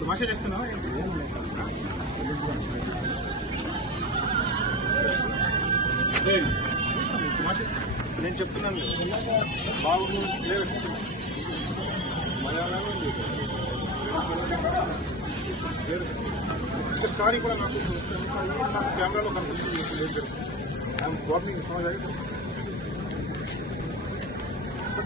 తమాషా చేస్తున్నావా తమాషా నేను చెప్తున్నాను బాగుంది మలయాళం ఒకసారి కూడా నాకు కెమెరాలో కనిపిస్తుంది ఐఎమ్ వార్నింగ్